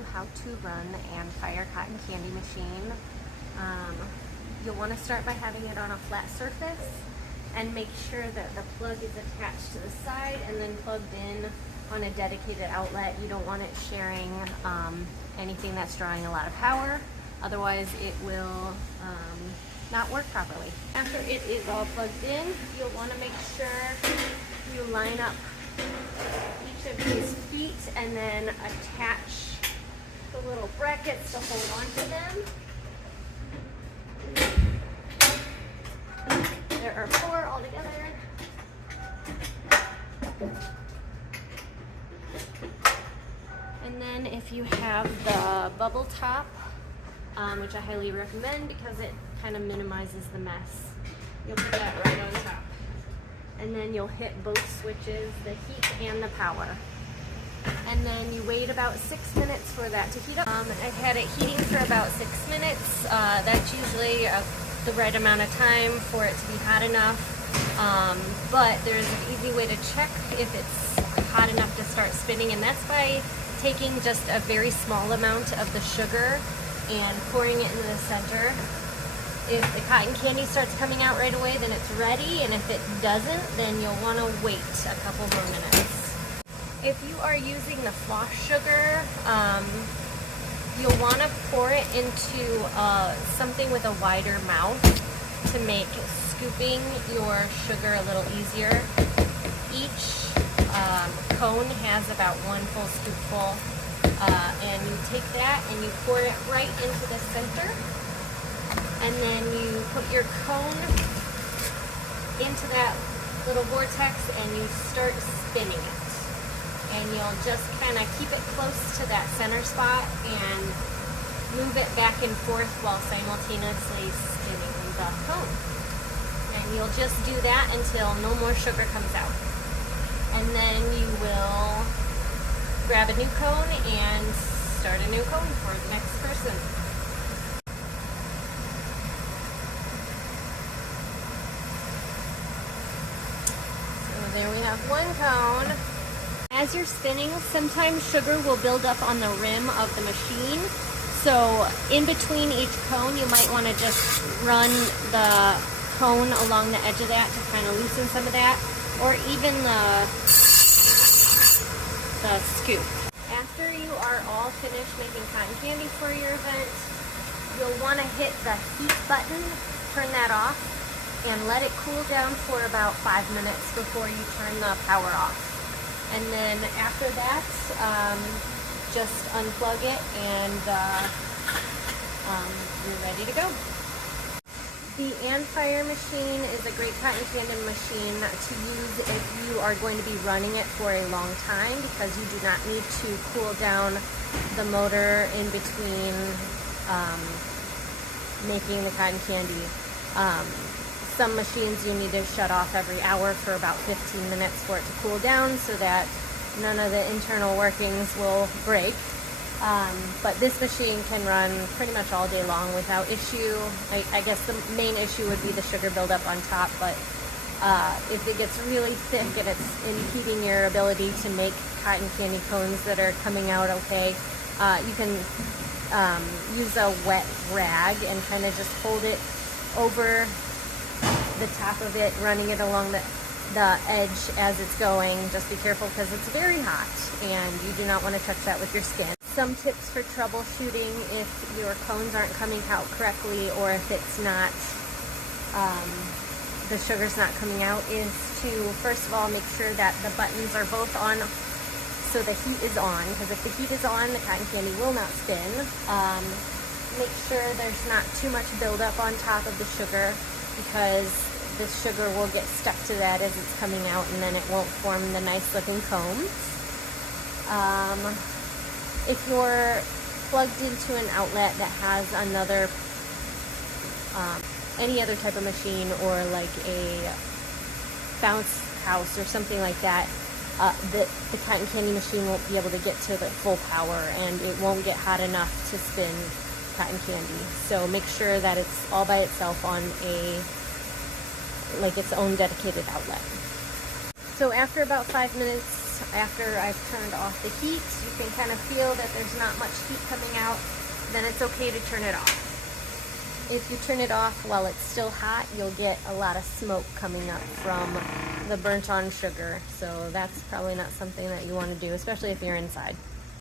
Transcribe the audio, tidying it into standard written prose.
you how to run the Anfire cotton candy machine. You'll want to start by having it on a flat surface and make sure that the plug is attached to the side and then plugged in on a dedicated outlet. You don't want it sharing anything that's drawing a lot of power, otherwise it will not work properly. After it is all plugged in, you'll want to make sure you line up each of these feet and then attach the little brackets to hold onto them. There are 4 altogether. And then if you have the bubble top, which I highly recommend because it kind of minimizes the mess, you'll put that right on top. And then you'll hit both switches, the heat and the power. And then you wait about 6 minutes for that to heat up. I've had it heating for about 6 minutes. That's usually the right amount of time for it to be hot enough. But there's an easy way to check if it's hot enough to start spinning, and that's by taking just a very small amount of the sugar and pouring it into the center. If the cotton candy starts coming out right away, then it's ready, and if it doesn't, then you'll want to wait a couple more minutes. If you are using the floss sugar, you'll want to pour it into something with a wider mouth to make scooping your sugar a little easier. Each cone has about 1 full scoopful, and you take that and you pour it right into the center. And then you put your cone into that little vortex and you start spinning it. And you'll just kind of keep it close to that center spot and move it back and forth while simultaneously spinning the cone. And you'll just do that until no more sugar comes out. And then you will grab a new cone and start a new cone for the next person. There we have 1 cone. As you're spinning, sometimes sugar will build up on the rim of the machine. So in between each cone, you might want to just run the cone along the edge of that to kind of loosen some of that, or even the scoop. After you are all finished making cotton candy for your event, you'll want to hit the heat button, turn that off, and let it cool down for about 5 minutes before you turn the power off. And then after that, just unplug it and you're ready to go. The Anfire machine is a great cotton candy machine to use if you are going to be running it for a long time, because you do not need to cool down the motor in between making the cotton candy. Some machines you need to shut off every hour for about 15 minutes for it to cool down so that none of the internal workings will break. But this machine can run pretty much all day long without issue. I guess the main issue would be the sugar buildup on top, but if it gets really thick and it's impeding your ability to make cotton candy cones that are coming out okay, you can use a wet rag and kind of just hold it over the top of it, running it along the edge as it's going. Just be careful because it's very hot and you do not want to touch that with your skin. Some tips for troubleshooting if your cones aren't coming out correctly, or if it's not, the sugar's not coming out, is to first of all make sure that the buttons are both on so the heat is on, because if the heat is on, the cotton candy will not spin. Make sure there's not too much buildup on top of the sugar, because the sugar will get stuck to that as it's coming out, and then it won't form the nice looking cones. If you're plugged into an outlet that has another, any other type of machine, or like a bounce house or something like that, the cotton candy machine won't be able to get to the full power, and it won't get hot enough to spin cotton candy. So make sure that it's all by itself on its own dedicated outlet. So after about 5 minutes, after I've turned off the heat, you can kind of feel that there's not much heat coming out, then it's okay to turn it off. If you turn it off while it's still hot, you'll get a lot of smoke coming up from the burnt on sugar. So that's probably not something that you want to do, especially if you're inside.